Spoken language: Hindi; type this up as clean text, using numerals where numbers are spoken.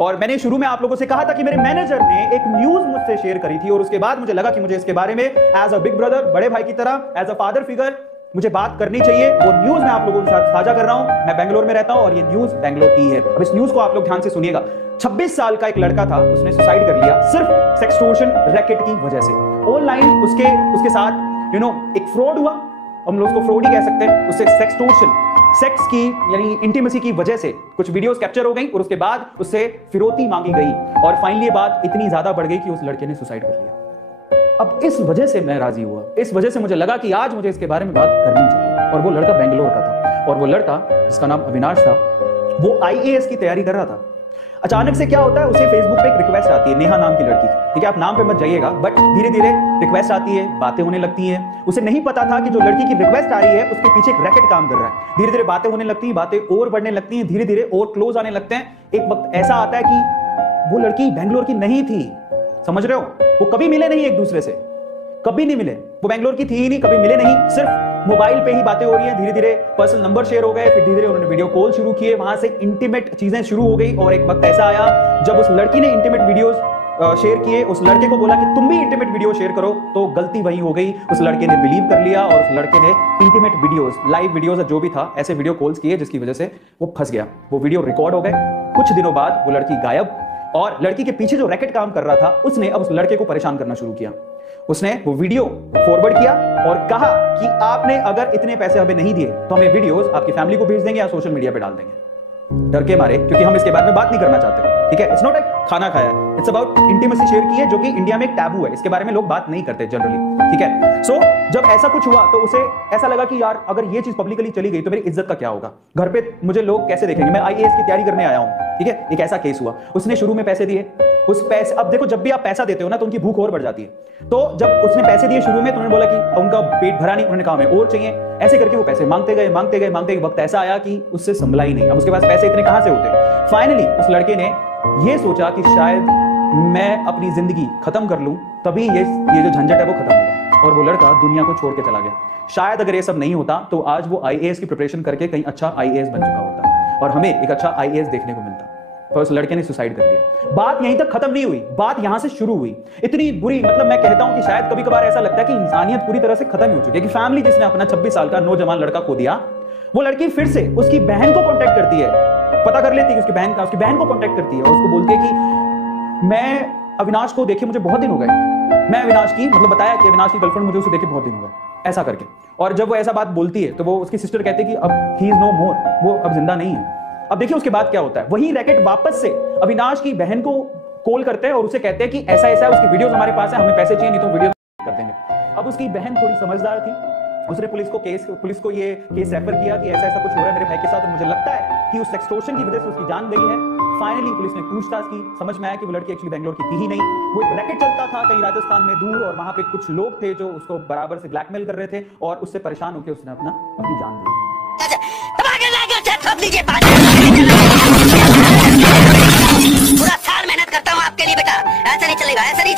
और मैंने शुरू में आप लोगों से कहा था कि मेरे मैनेजर ने एक न्यूज मुझसे शेयर करी थी और उसके बाद मुझे लगा कि मुझे इसके बारे में एज अ बिग ब्रदर, बड़े भाई की तरह, एज अ फादर फिगर मुझे बात करनी चाहिए। वो न्यूज मैं आप लोगों के साथ साझा कर रहा हूं। मैं बेंगलोर में रहता हूं और ये न्यूज बेंगलोर की है। अब इस न्यूज को आप लोग ध्यान से सुनिएगा। 26 साल का एक लड़का था, उसने सुसाइड कर लिया सिर्फ सेक्सटोर्शन रैकेट की वजह से। ऑनलाइन उसके साथ एक फ्रॉड हुआ, हम लोग उसको फ्रॉड ही कह सकते हैं। उससे सेक्सटोर्शन, सेक्स की यानी इंटीमेसी की वजह से कुछ वीडियोस कैप्चर हो गई और उसके बाद उससे फिरौती मांगी गई और फाइनली ये बात इतनी ज्यादा बढ़ गई कि उस लड़के ने सुसाइड कर लिया। अब इस वजह से मैं राजी हुआ, इस वजह से मुझे लगा कि आज मुझे इसके बारे में बात करनी चाहिए। और वो लड़का बेंगलोर का था और वो लड़का जिसका नाम अविनाश था, वो आईएएस की तैयारी कर रहा था। अचानक से क्या होता है, उसे फेसबुक पे एक रिक्वेस्ट आती है, नेहा नाम की लड़की की। ठीक है, आप नाम पे मत जाइएगा, बट धीरे धीरे रिक्वेस्ट आती है, बातें होने लगती हैं। उसे नहीं पता था कि जो लड़की की रिक्वेस्ट आ रही है उसके पीछे एक रैकेट काम कर रहा है। धीरे धीरे बातें होने लगती हैं, बातें और बढ़ने लगती हैं, धीरे धीरे और क्लोज आने लगते हैं। एक वक्त ऐसा आता है कि वो लड़की बेंगलोर की नहीं थी, समझ रहे हो? वो कभी मिले नहीं एक दूसरे से, कभी नहीं मिले। वो बेंगलोर की थी ही नहीं, कभी मिले नहीं, सिर्फ मोबाइल पे ही बातें हो रही हैं। धीरे धीरे पर्सनल नंबर शेयर हो गए, फिर धीरे धीरे उन्होंने वीडियो कॉल शुरू किए, वहां से इंटीमेट चीजें शुरू हो गई। और एक वक्त ऐसा आया जब उस लड़की ने इंटीमेट वीडियोस शेयर किए, उस लड़के को बोला कि तुम भी इंटीमेट वीडियो शेयर करो, तो गलती वही हो गई। उस लड़के ने बिलीव कर लिया और उस लड़के ने इंटीमेट वीडियोस, लाइव वीडियोस जो भी था, ऐसे वीडियो कॉल्स किए जिसकी वजह से वो फंस गया। वो वीडियो रिकॉर्ड हो गए। कुछ दिनों बाद वो लड़की गायब और लड़की के पीछे जो रैकेट काम कर रहा था उसने अब उस लड़के को परेशान करना शुरू किया। उसने वो वीडियो फॉरवर्ड किया और कहा कि आपने अगर इतने पैसे हमें नहीं दिए तो हमें वीडियोस आपकी फैमिली को भेज देंगे या सोशल मीडिया पे डाल देंगे। डर के मारे, क्योंकि हम इसके बारे में बात नहीं करना चाहते। ठीक है, इट्स नॉट एक खाना खाया, इट्स अबाउट इंटीमेसी शेयर की है, जो कि इंडिया में एक टैबू है, इसके बारे में लोग बात नहीं करते जनरली। ठीक है, सो जब ऐसा कुछ हुआ तो उसे ऐसा लगा कि यार अगर ये चीज पब्लिकली चली गई तो मेरी इज्जत का क्या होगा, घर पे मुझे लोग कैसे देखेंगे, मैं आईएएस की तैयारी करने आया हूं। ठीक है, एक ऐसा केस हुआ। उसने शुरू में पैसे दिए, उस पैसे, अब देखो जब भी आप पैसा देते हो ना तो उनकी भूख और बढ़ जाती है। तो जब उसने पैसे दिए शुरू में तो उन्होंने बोला कि उनका पेट भरा नहीं, उन्होंने कहा हमें और चाहिए। ऐसे करके वो पैसे मांगते गए, मांगते गए, मांगते गए। वक्त ऐसा आया कि उससे संभला ही नहीं, अब उसके पास पैसे इतने कहां से होते। फाइनली उस लड़के ने ये सोचा कि शायद मैं अपनी जिंदगी खत्म कर लूं, तभी ये जो झंझट है वो खत्म होगा। और वो लड़का दुनिया को छोड़ के चला गया। शायद अगर ये सब नहीं होता तो आज वो आईएएस की प्रिपरेशन करके कहीं अच्छा आईएएस बन चुका होता और हमें एक अच्छा आईएएस देखने को मिलता। पर उस लड़के ने सुसाइड कर लिया। बात यहीं तक खत्म नहीं हुई, बात यहां से शुरू हुई। इतनी बुरी, मतलब मैं कहता हूं कि शायद कभी कभार ऐसा लगता है कि इंसानियत पूरी तरह से खत्म हो चुकी है। कि फैमिली जिसने अपना 26 साल का नौजवान लड़का खो दिया, वो लड़की फिर से उसकी बहन को कांटेक्ट करती है, पता कर लेती है उसकी बहन का, उसकी बहन को कांटेक्ट करती है और उसको बोलती है कि मैं अविनाश को देखे मुझे बहुत दिन हो गए, मैं अविनाश की, मतलब बताया कि अविनाश की गर्लफ्रेंड मुझे उसे देखे बहुत दिन हो गए, ऐसा करके। और जब वो ऐसा बात बोलती है तो वो उसकी सिस्टर कहती है कि अब ही इज नो मोर, वो अब जिंदा नहीं है। अब देखिए उसके बाद क्या होता है, वही रैकेट वापस से अविनाश की बहन को कॉल करते हैं और उसे कहते हैं कि ऐसा ऐसा है, उसकी वीडियोस हमारे पास है, हमें पैसे चाहिए नहीं तो वीडियो कर देंगे। अब उसकी बहन थोड़ी समझदार थी, उसने पुलिस को ये केस रेफर किया कि ऐसा ऐसा कुछ हो रहा है मेरे भाई के साथ और मुझे लगता है कि उस एक्सटॉर्शन की वजह से उसकी जान गई है। फाइनली पुलिस ने पूछताछ की, समझ में आया कि वो लड़की एक्चुअली बेंगलोर की थी ही नहीं, वो एक रैकेट चलता था कहीं राजस्थान में दूर और वहां पे कुछ लोग थे जो उसको बराबर से ब्लैकमेल कर रहे थे और उससे परेशान होकर उसने अपनी जान दी। पूरा साल मेहनत करता हूँ आपके लिए बेटा, ऐसा नहीं चलेगा, ऐसा नहीं।